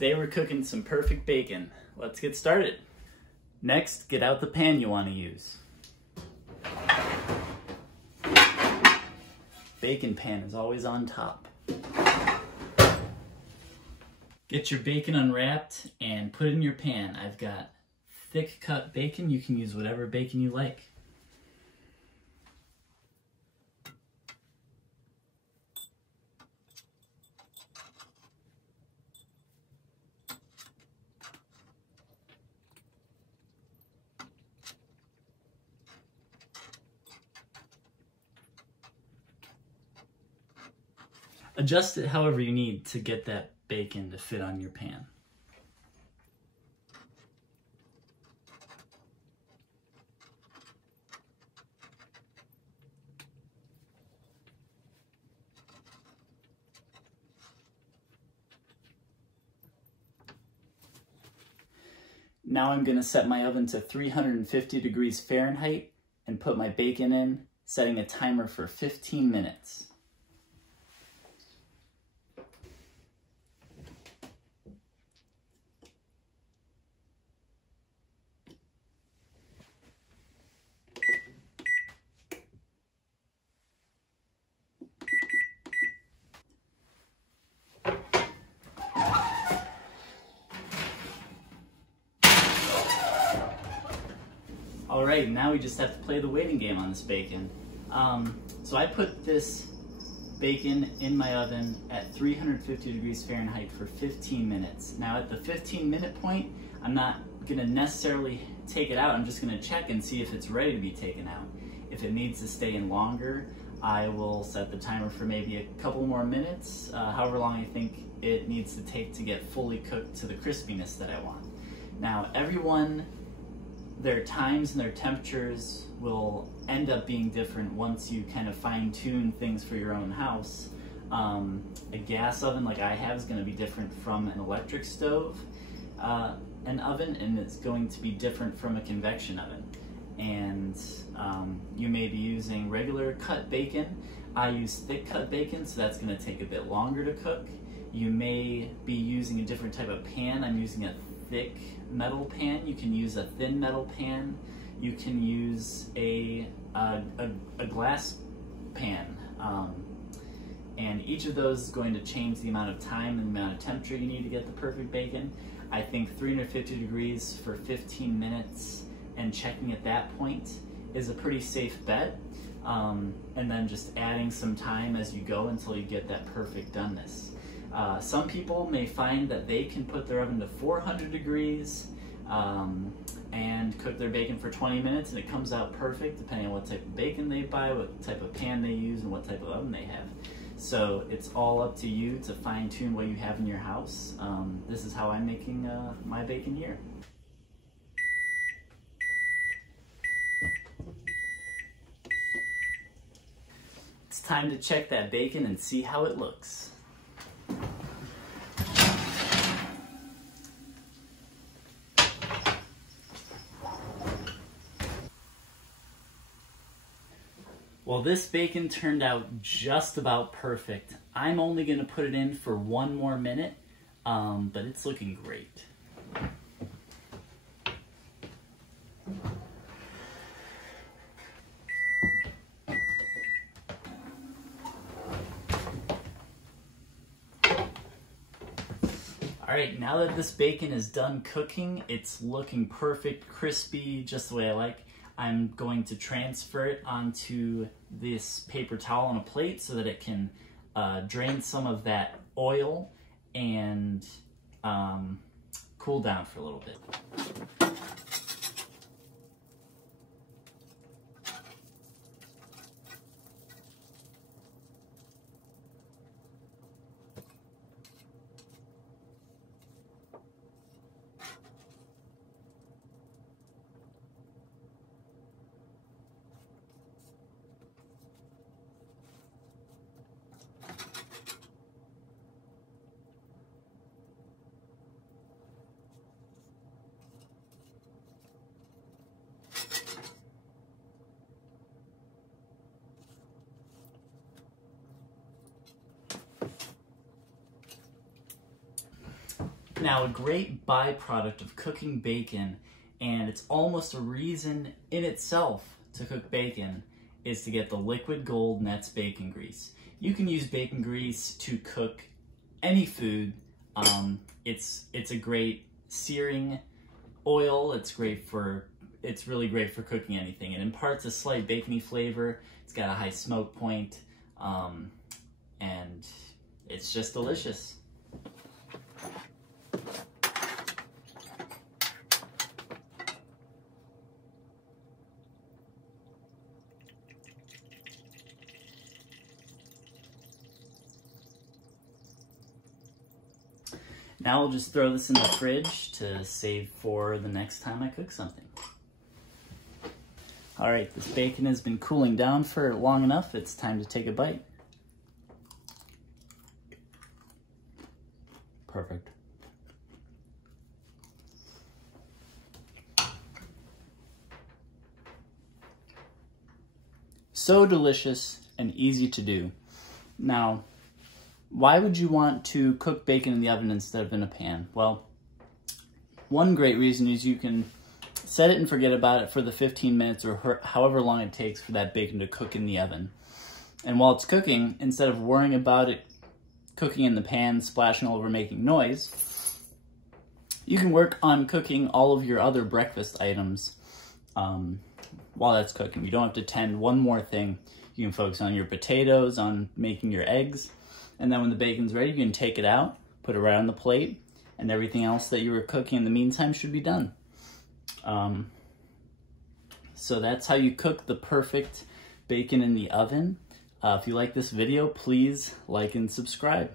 Today we're cooking some perfect bacon. Let's get started. Next, get out the pan you want to use. Bacon pan is always on top. Get your bacon unwrapped and put it in your pan. I've got thick cut bacon. You can use whatever bacon you like. Adjust it however you need to get that bacon to fit on your pan. Now I'm going to set my oven to 350 degrees Fahrenheit and put my bacon in, setting a timer for 15 minutes. Alright, now we just have to play the waiting game on this bacon. So I put this bacon in my oven at 350 degrees Fahrenheit for 15 minutes. Now at the 15-minute point, I'm not going to necessarily take it out. I'm just going to check and see if it's ready to be taken out. If it needs to stay in longer, I will set the timer for maybe a couple more minutes, however long I think it needs to take to get fully cooked to the crispiness that I want. Now everyone, their times and their temperatures will end up being different once you kind of fine-tune things for your own house. A gas oven like I have is going to be different from an electric stove, an oven, and it's going to be different from a convection oven. And you may be using regular cut bacon. I use thick cut bacon, so that's going to take a bit longer to cook. You may be using a different type of pan. I'm using a thick metal pan. You can use a thin metal pan. You can use a glass pan. And each of those is going to change the amount of time and the amount of temperature you need to get the perfect bacon. I think 350 degrees for 15 minutes and checking at that point is a pretty safe bet. And then just adding some time as you go until you get that perfect doneness. Some people may find that they can put their oven to 400 degrees and cook their bacon for 20 minutes and it comes out perfect depending on what type of bacon they buy, what type of pan they use, and what type of oven they have. So it's all up to you to fine-tune what you have in your house. This is how I'm making my bacon here. It's time to check that bacon and see how it looks. Well, this bacon turned out just about perfect. I'm only going to put it in for 1 more minute, but it's looking great. Alright, now that this bacon is done cooking, it's looking perfect, crispy, just the way I like. I'm going to transfer it onto this paper towel on a plate so that it can drain some of that oil and cool down for a little bit. Now, a great byproduct of cooking bacon, and it's almost a reason in itself to cook bacon, is to get the Liquid Gold Nets bacon grease. You can use bacon grease to cook any food. It's a great searing oil. It's really great for cooking anything. It imparts a slight bacony flavor. It's got a high smoke point, and it's just delicious. Now I'll just throw this in the fridge to save for the next time I cook something. All right, this bacon has been cooling down for long enough. It's time to take a bite. Perfect. So delicious and easy to do. Now, why would you want to cook bacon in the oven instead of in a pan? Well, one great reason is you can set it and forget about it for the 15 minutes or however long it takes for that bacon to cook in the oven. And while it's cooking, instead of worrying about it cooking in the pan, splashing all over, making noise, you can work on cooking all of your other breakfast items while that's cooking. You don't have to tend one more thing. You can focus on your potatoes, on making your eggs, and then when the bacon's ready, you can take it out, put it right on the plate, and everything else that you were cooking in the meantime should be done. So that's how you cook the perfect bacon in the oven. If you like this video, please like and subscribe.